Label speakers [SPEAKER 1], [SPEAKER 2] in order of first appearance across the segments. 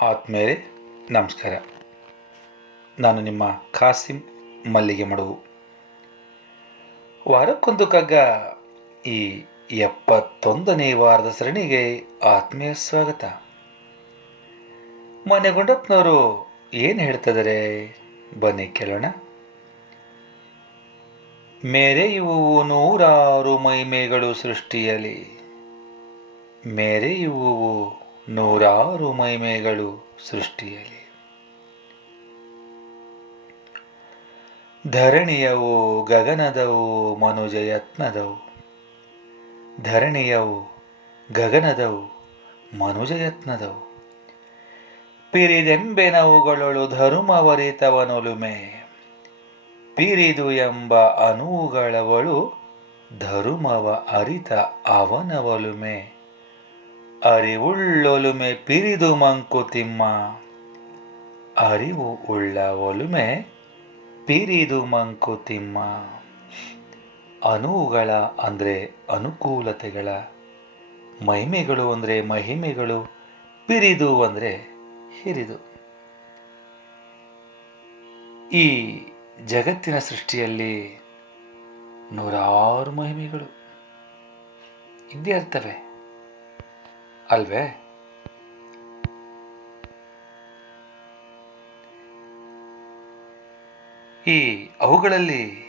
[SPEAKER 1] ಆತ್ಮೇಲೆ ನಮಸ್ಕಾರ. ನಾನು ನಿಮ್ಮ ಖಾಸಿಂ ಮಲ್ಲಿಗೆ ಮಡುವು ವಾರಕ್ಕೊಂದು ಕಗ್ಗ ಈ ಎಪ್ಪತ್ತೊಂದನೇ ವಾರದ ಸರಣಿಗೆ ಆತ್ಮೀಯ ಸ್ವಾಗತ. ಮೊನ್ನೆ ಗುಂಡಪ್ಪನವರು ಏನು ಹೇಳ್ತಿದ್ದಾರೆ? ಬನ್ನಿ ಕೇಳೋಣ. ಮೇರೆ ಇವು ನೂರಾರು ಮೈಮೆಗಳು ಸೃಷ್ಟಿಯಲಿ ಮೆರೆಯುವು ನೂರಾರು ಮಹಿಮೆಗಳು ಸೃಷ್ಟಿಯಲ್ಲಿ ಧರಣಿಯವು ಗಗನದವು ಮನುಜ ಯತ್ನದವು ಧರಣಿಯವು ಗಗನದವು ಮನುಜ ಯತ್ನದವು ಪಿರಿದೆಂಬೆನವುಗಳೊಳು ಧರುಮವರಿತವನೊಲುಮೆ. ಪಿರಿದು ಎಂಬ ಅನುವುಗಳವಳು ಧರುಮವ ಅರಿತ ಅವನವಲುಮೆ. ಅರಿವುಳ್ಳೊಲುಮೆ ಪಿರಿದು ಮಂಕುತಿಮ್ಮ ಅರಿವು ಉಳ್ಳ ಒಲುಮೆ ಪಿರಿದು ಮಂಕುತಿಮ್ಮ ಅನುವುಗಳ ಅಂದರೆ ಅನುಕೂಲತೆಗಳ ಮಹಿಮೆಗಳು ಅಂದರೆ ಮಹಿಮೆಗಳು ಪಿರಿದು ಅಂದರೆ ಹಿರಿದು ಈ ಜಗತ್ತಿನ ಸೃಷ್ಟಿಯಲ್ಲಿ ನೂರಾರು ಮಹಿಮೆಗಳು ಇದ್ದೇ ಇರ್ತವೆ ಅಲ್ವೇ? ಈ ಅವುಗಳಲ್ಲಿ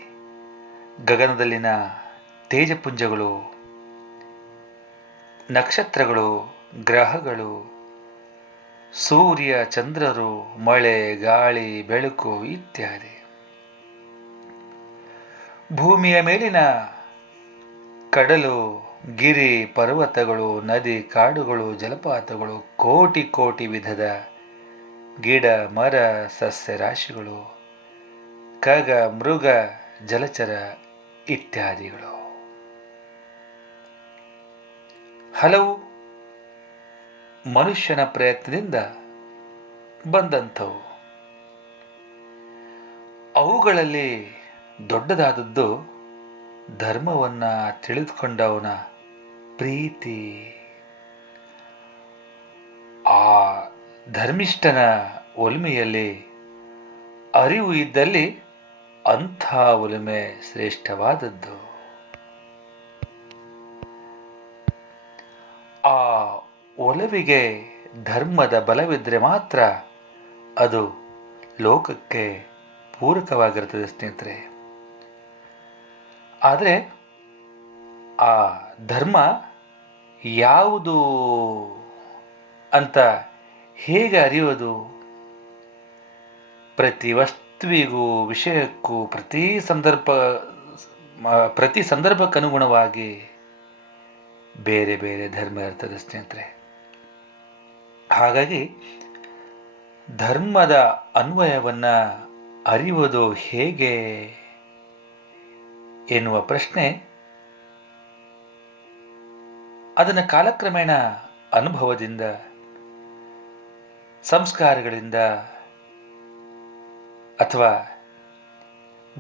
[SPEAKER 1] ಗಗನದಲ್ಲಿನ ತೇಜಪುಂಜಗಳು, ನಕ್ಷತ್ರಗಳು, ಗ್ರಹಗಳು, ಸೂರ್ಯ, ಚಂದ್ರರು, ಮಳೆ, ಗಾಳಿ, ಬೆಳಕು ಇತ್ಯಾದಿ. ಭೂಮಿಯ ಮೇಲಿನ ಕಡಲು ಗಿರಿ, ಪರ್ವತಗಳು, ನದಿ, ಕಾಡುಗಳು, ಜಲಪಾತಗಳು, ಕೋಟಿ ಕೋಟಿ ವಿಧದ ಗಿಡ, ಮರ, ಸಸ್ಯ ರಾಶಿಗಳು ಖಗ ಮೃಗ, ಜಲಚರ ಇತ್ಯಾದಿಗಳು. ಹಲವು ಮನುಷ್ಯನ ಪ್ರಯತ್ನದಿಂದ ಬಂದಂಥವು. ಅವುಗಳಲ್ಲಿ ದೊಡ್ಡದಾದದ್ದು ಧರ್ಮವನ್ನು ತಿಳಿದುಕೊಂಡವನ ಪ್ರೀತಿ. ಆ ಧರ್ಮಿಷ್ಠನ ಒಲಿಮೆಯಲ್ಲಿ ಅರಿವು ಇದ್ದಲ್ಲಿ ಅಂಥ ಒಲಿಮೆ ಶ್ರೇಷ್ಠವಾದದ್ದು. ಆ ಒಲವಿಗೆ ಧರ್ಮದ ಬಲವಿದ್ದರೆ ಮಾತ್ರ ಅದು ಲೋಕಕ್ಕೆ ಪೂರಕವಾಗಿರುತ್ತದೆ ಸ್ನೇಹಿತರೆ. ಆದರೆ ಆ ಧರ್ಮ ಯಾವುದು ಅಂತ ಹೇಗೆ ಅರಿಯೋದು ಪ್ರತಿ ವಸ್ತುವಿಗೂ, ವಿಷಯಕ್ಕೂ, ಪ್ರತಿ ಸಂದರ್ಭ ಪ್ರತಿ ಸಂದರ್ಭಕ್ಕನುಗುಣವಾಗಿ ಬೇರೆ ಬೇರೆ ಧರ್ಮ ಇರ್ತದೆ ಸ್ನೇಹಿತರೆ. ಹಾಗಾಗಿ ಧರ್ಮದ ಅನ್ವಯವನ್ನು ಅರಿಯುವುದು ಹೇಗೆ ಎನ್ನುವ ಪ್ರಶ್ನೆ ಅದನ್ನು ಕಾಲಕ್ರಮೇಣ ಅನುಭವದಿಂದ, ಸಂಸ್ಕಾರಗಳಿಂದ ಅಥವಾ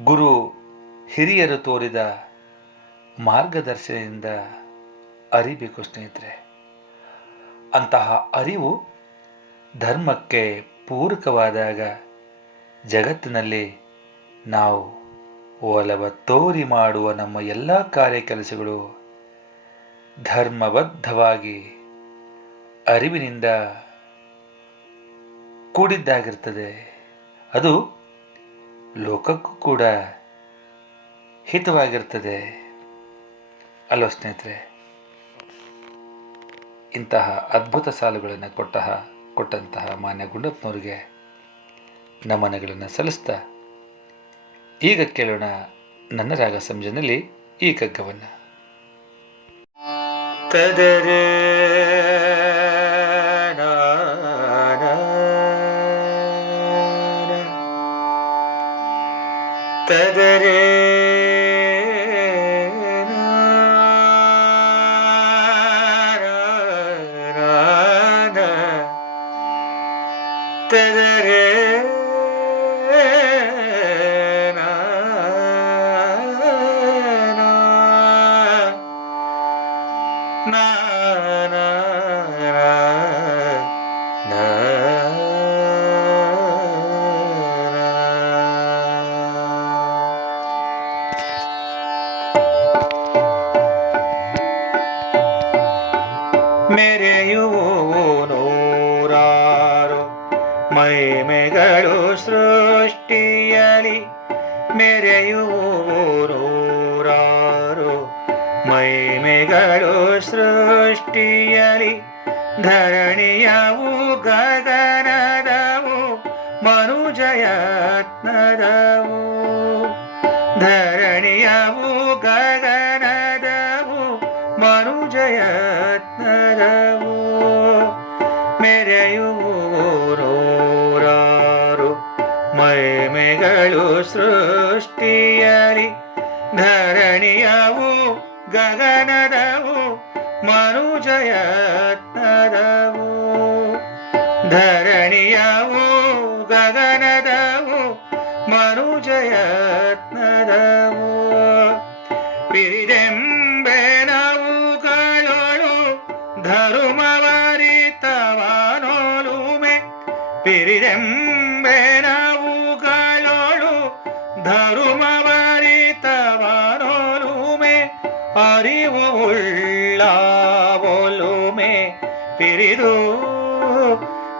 [SPEAKER 1] ಗುರು ಹಿರಿಯರು ತೋರಿದ ಮಾರ್ಗದರ್ಶನದಿಂದ ಅರಿಬೇಕು ಸ್ನೇಹಿತರೆ. ಅಂತಹ ಅರಿವು ಧರ್ಮಕ್ಕೆ ಪೂರಕವಾದಾಗ ಜಗತ್ತಿನಲ್ಲಿ ನಾವು ಒಲವ ತೋರಿ ಮಾಡುವ ನಮ್ಮ ಎಲ್ಲ ಕಾರ್ಯ ಕೆಲಸಗಳು ಧರ್ಮಬದ್ಧವಾಗಿ ಅರಿವಿನಿಂದ ಕೂಡಿದ್ದಾಗಿರ್ತದೆ. ಅದು ಲೋಕಕ್ಕೂ ಕೂಡ ಹಿತವಾಗಿರ್ತದೆ. ಅಲ್ವ ಸ್ನೇಹಿತರೆ? ಇಂತಹ ಅದ್ಭುತ ಸಾಲುಗಳನ್ನು ಕೊಟ್ಟ ಕೊಟ್ಟಂತಹ ಮಾನ್ಯ ಗುಂಡಪ್ಪನವರಿಗೆ ನಮನಗಳನ್ನು ಸಲ್ಲಿಸ್ತಾ ಈಗ ಕೇಳೋಣ ನನ್ನ ರಾಗ ಸಂಜೆನಲ್ಲಿ ಈ ಕಗ್ಗವನ್ನು ತದರೆ ತದರೆ ಮೆರೆಯುವು ನೂರಾರು ಮೈಮೆಗಳು ಸೃಷ್ಟಿಯಲಿ ಮೆರೆಯುವು ನೂರಾರು ಮೈಮೆಗಳು ಸೃಷ್ಟಿಯಲಿ ಧರಣಿಯವು ಗಗನದವು ಮನುಜಯತ್ನದವು. ಧರಣಿಯವು ಗಗನದವು ಮೈಮೆಗಳು ಸೃಷ್ಟಿಯಲಿ ಧರಣಿಯವು ಗಗನದವು ಮನುಜಯತ್ನದವು ಧರಣಿಯವು ಗಗನದವು ಮನುಜಯತ್ನದವು ಪಿರಿದೆಂಬೆನವುಗಳೊಳು ಧರುಮವರಿತವನೋಲುಮೆ ಪಿರಿದೆಂಬೆನವುಗಳೊಳು ಧರುಮವರಿತವನೋಲುಮೆ ಅರಿವು ಉಳ್ಳಾವೊಲುಮೆ ಪಿರಿದು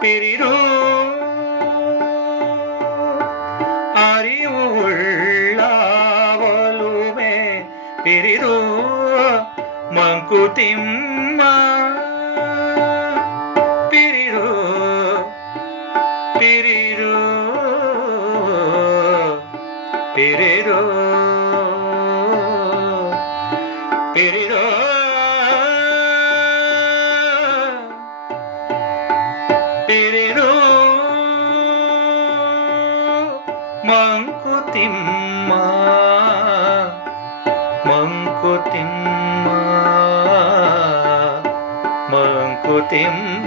[SPEAKER 1] ಪಿರಿದು ಅರಿವು ಉಳ್ಳಾವೊಲುಮೆ ಪಿರಿದು ಮಂಕುತಿಮ್ಮ ಪಿರಿದು ಪಿರಿದು ಪಿರಿದು ಪಿರಿದು ಪಿರಿದು ಮಂಕುತಿಮ್ಮ ಮಂಕುತಿಮ್ಮ ಮಂಕುತಿಮ್ಮ